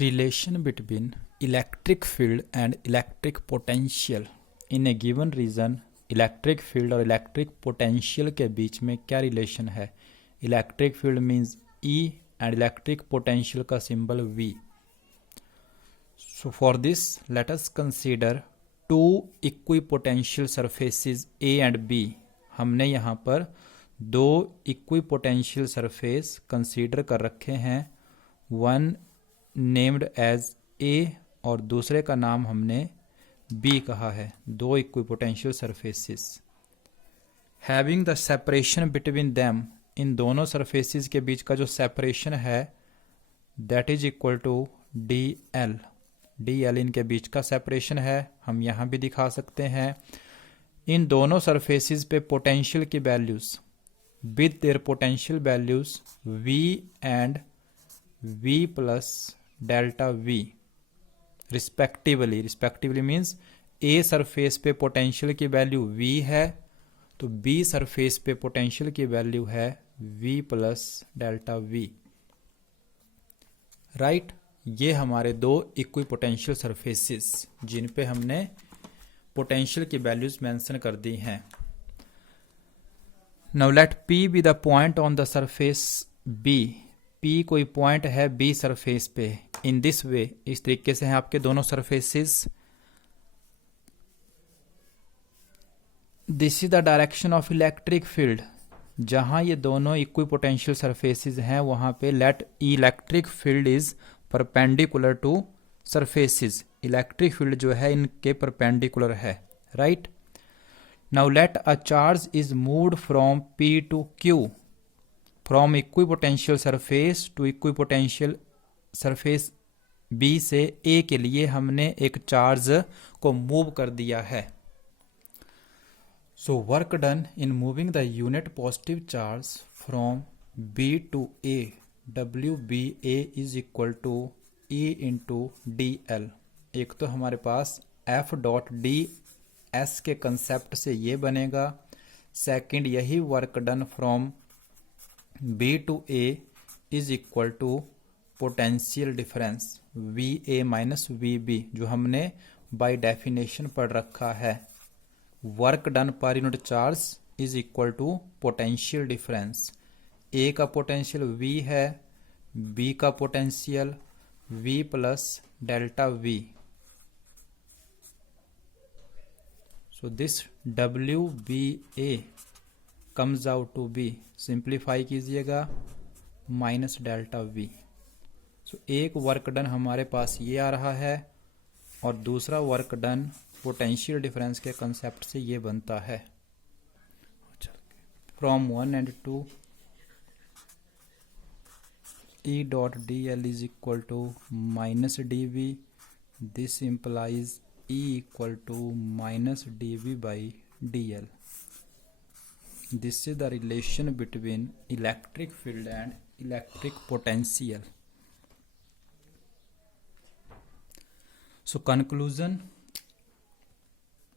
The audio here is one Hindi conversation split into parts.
Relation between electric field and electric potential in a given region. Electric field और इलेक्ट्रिक पोटेंशियल के बीच में क्या रिलेशन है? Electric field means E and electric potential का symbol V. So for this let us consider two equipotential surfaces A and B. हमने यहाँ पर दो इक्विपोटेंशियल सरफेस कंसीडर कर रखे हैं. वन नेम्ड एज A और दूसरे का नाम हमने B कहा है. दो equipotential surfaces having the separation between them. इन दोनों सरफेसेस के बीच का जो सेपरेशन है that is equal to DL. DL इनके बीच का सेपरेशन है. हम यहाँ भी दिखा सकते हैं. इन दोनों सरफेसेस पे पोटेंशियल की values with their potential values V and V plus delta V respectively means A surface पे पोटेंशियल की वैल्यू V है तो B सरफेस पे पोटेंशियल की वैल्यू है V plus delta V. Right. ये हमारे दो इक्विपोटेंशियल सरफेसेस जिन पे हमने पोटेंशियल की वैल्यूज मेंशन कर दी हैं. Now let P be the point on the surface B. P कोई पॉइंट है B सरफेस पे. इन दिस वे, इस तरीके से हैं आपके दोनों surfaces. This is the direction of electric field. जहां ये दोनों इक्विपोटेंशियल सरफेसेस हैं वहां पे let electric field is perpendicular to surfaces. Electric field जो है इनके परपेंडिकुलर है. Right. Now let a charge is moved from P to Q. From equipotential surface to equipotential surface B से A के लिए हमने एक चार्ज को मूव कर दिया है. So work done in moving the unit positive charge from B to A. WBA is equal to E into DL. एक तो हमारे पास F डॉट डी एस के कंसेप्ट से ये बनेगा. सेकंड, यही work done from B to A is equal to potential difference VA minus VB जो हमने बाय डेफिनेशन पढ़ रखा है. Work done per unit charge is equal to potential difference. A का पोटेंशियल V है, B का potential V plus delta V. So this WBA comes out to be, simplify कीजिएगा, माइनस डेल्टा V. सो एक वर्क डन हमारे पास ये आ रहा है और दूसरा वर्क डन पोटेंशियल डिफरेंस के कंसेप्ट से ये बनता है. From 1 and 2 E dot DL is equal to minus DV. This implies E equal to minus DV by DL. This is the relation between electric field and electric potential. So conclusion,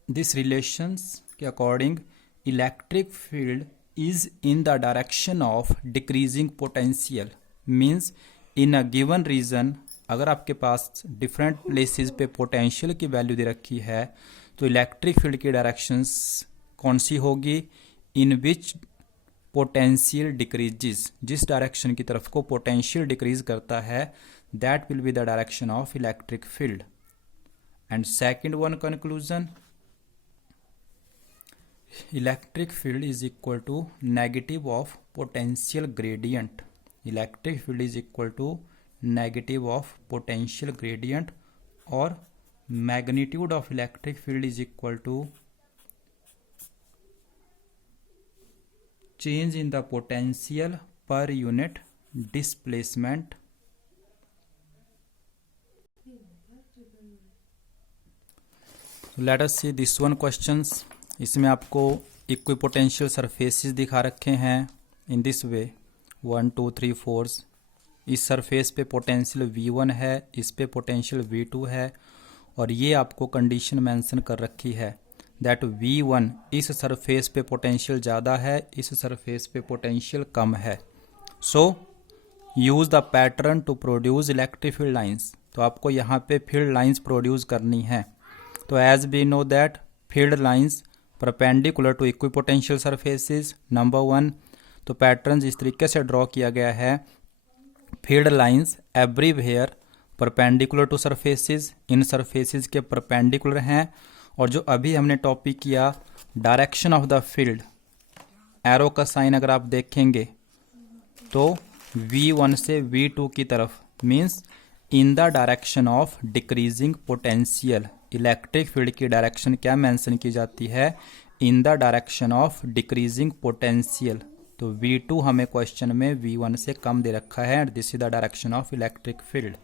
this relations के according electric field is in the direction of decreasing potential. Means in a given region अगर आपके पास डिफरेंट प्लेसेस पे पोटेंशियल की वैल्यू दे रखी है तो इलेक्ट्रिक फील्ड की डायरेक्शंस कौन सी होगी? In which potential decreases. जिस डायरेक्शन की तरफ को पोटेंशियल डिक्रीज करता है that will be the direction of electric field. And second one conclusion, electric field is equal to negative of potential gradient. Electric field is equal to negative of potential gradient और magnitude of electric field is equal to change in the potential per unit displacement. Let us see this one questions. इसमें आपको इक्विपोटेंशियल सरफेसेस दिखा रखे हैं इन दिस वे 1 2 3 4. इस सरफेस पे पोटेंशियल V1 है, इस पे पोटेंशियल V2 है और ये आपको कंडीशन मेंशन कर रखी है दैट V1 इस सरफेस पे पोटेंशियल ज़्यादा है, इस सरफेस पे पोटेंशियल कम है. So use the pattern to produce electric field lines. तो आपको यहाँ पे फील्ड लाइंस प्रोड्यूस करनी है। तो as we know that field lines perpendicular to equipotential surfaces, number 1। तो पैटर्न इस तरीके से ड्रॉ किया गया है, field lines everywhere perpendicular to surfaces, इन सरफेसेस के परपेंडिकुलर हैं। और जो अभी हमने टॉपिक किया direction of the field, arrow का साइन अगर आप देखेंगे तो V1 से V2 की तरफ, means in the direction of decreasing potential. Electric field की डायरेक्शन क्या मेंशन की जाती है? In the direction of decreasing potential. तो V2 हमें क्वेश्चन में V1 से कम दे रखा है, this is the direction of electric field.